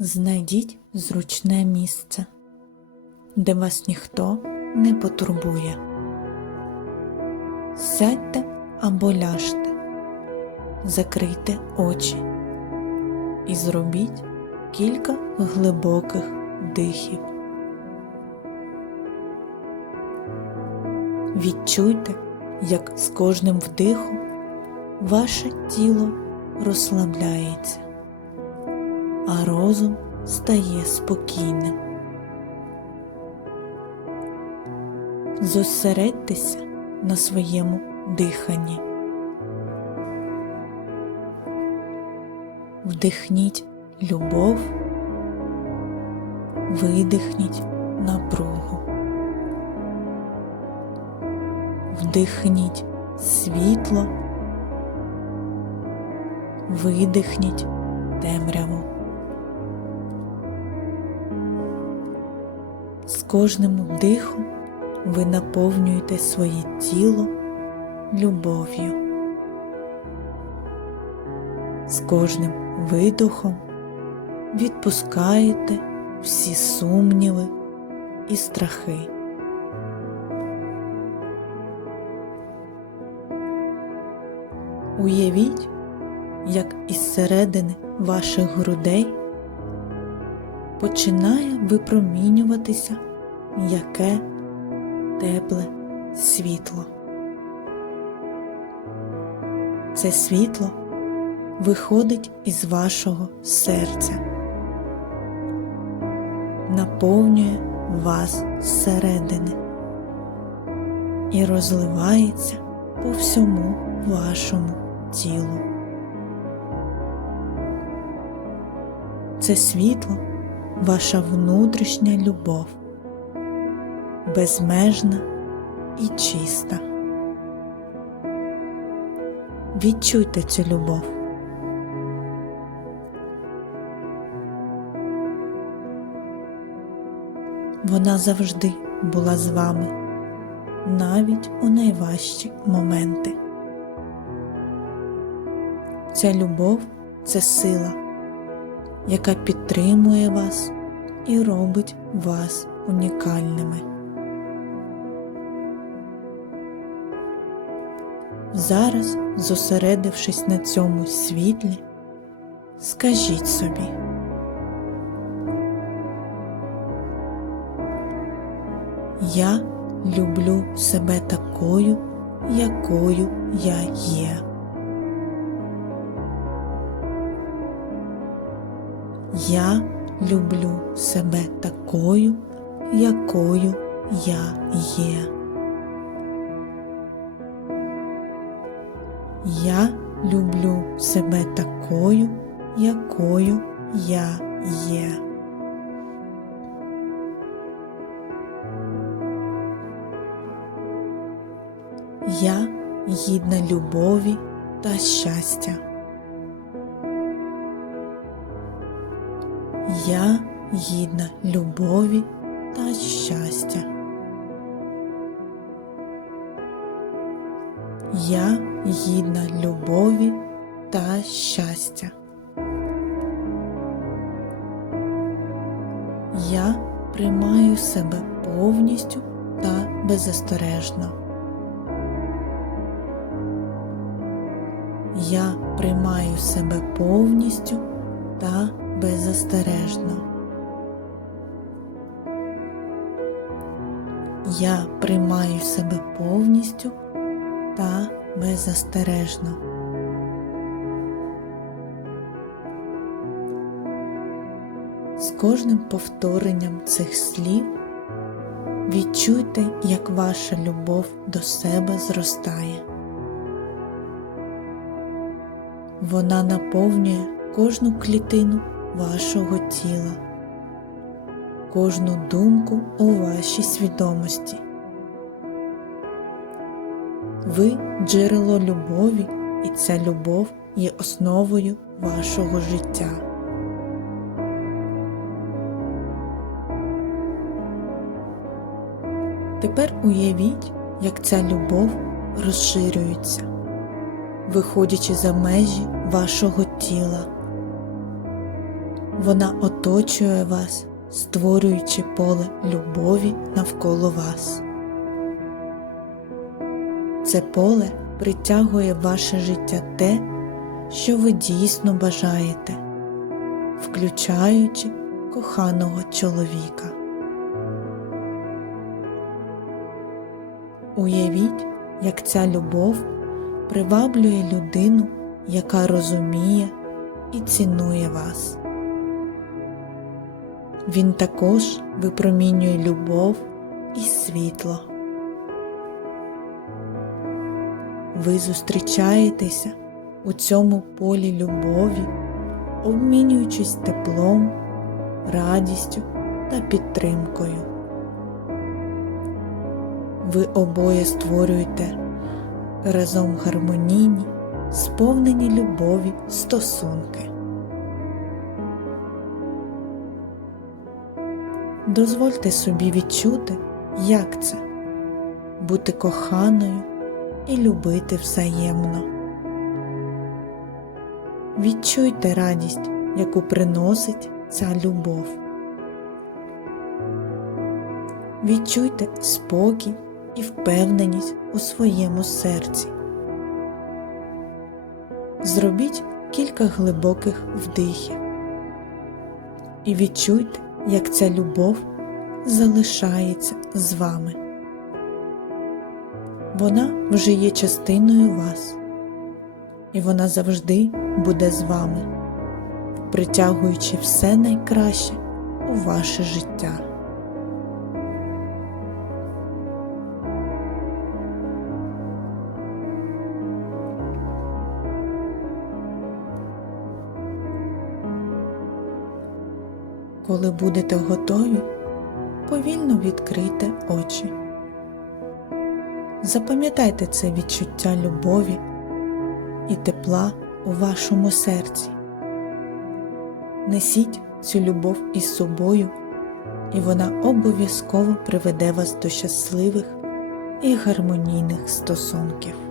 Знайдіть зручне місце, де вас ніхто не потурбує. Сядьте або ляжте, закрийте очі і зробіть кілька глибоких дихів. Відчуйте, як з кожним вдихом ваше тіло розслабляється, а розум стає спокійним. Зосередьтеся на своєму диханні. Вдихніть любов, видихніть напругу. Вдихніть світло, видихніть темряву. З кожним вдихом ви наповнюєте своє тіло любов'ю. З кожним видохом відпускаєте всі сумніви і страхи. Уявіть, як із середини ваших грудей починає випромінюватися м'яке тепле світло. Це світло виходить із вашого серця, наповнює вас зсередини і розливається по всьому вашому тілу. Це світло ваша внутрішня любов, безмежна і чиста. Відчуйте цю любов. Вона завжди була з вами, навіть у найважчі моменти. Ця любов це сила, яка підтримує вас і робить вас унікальними. Зараз, зосередившись на цьому світлі, скажіть собі. Я люблю себе такою, якою я є. Я люблю себе такою, якою я є. Я люблю себе такою, якою я є. Я гідна любові та щастя. Я гідна любові та щастя. Я гідна любові та щастя. Я приймаю себе повністю та беззастережно. Я приймаю себе повністю та беззастережно. Я приймаю себе повністю та беззастережно. З кожним повторенням цих слів відчуйте, як ваша любов до себе зростає. Вона наповнює кожну клітину вашого тіла, кожну думку у вашій свідомості. Ви джерело любові, і ця любов є основою вашого життя. Тепер уявіть, як ця любов розширюється, виходячи за межі вашого тіла. Вона оточує вас, створюючи поле любові навколо вас. Це поле притягує в ваше життя те, що ви дійсно бажаєте, включаючи коханого чоловіка. Уявіть, як ця любов приваблює людину, яка розуміє і цінує вас. Він також випромінює любов і світло. Ви зустрічаєтеся у цьому полі любові, обмінюючись теплом, радістю та підтримкою. Ви обоє створюєте разом гармонійні, сповнені любові стосунки. Дозвольте собі відчути, як це бути коханою і любити взаємно. Відчуйте радість, яку приносить ця любов. Відчуйте спокій і впевненість у своєму серці. Зробіть кілька глибоких вдихів і відчуйте, як ця любов залишається з вами. Вона вже є частиною вас, і вона завжди буде з вами, притягуючи все найкраще у ваше життя. Коли будете готові, повільно відкрийте очі. Запам'ятайте це відчуття любові і тепла у вашому серці. Несіть цю любов із собою, і вона обов'язково приведе вас до щасливих і гармонійних стосунків.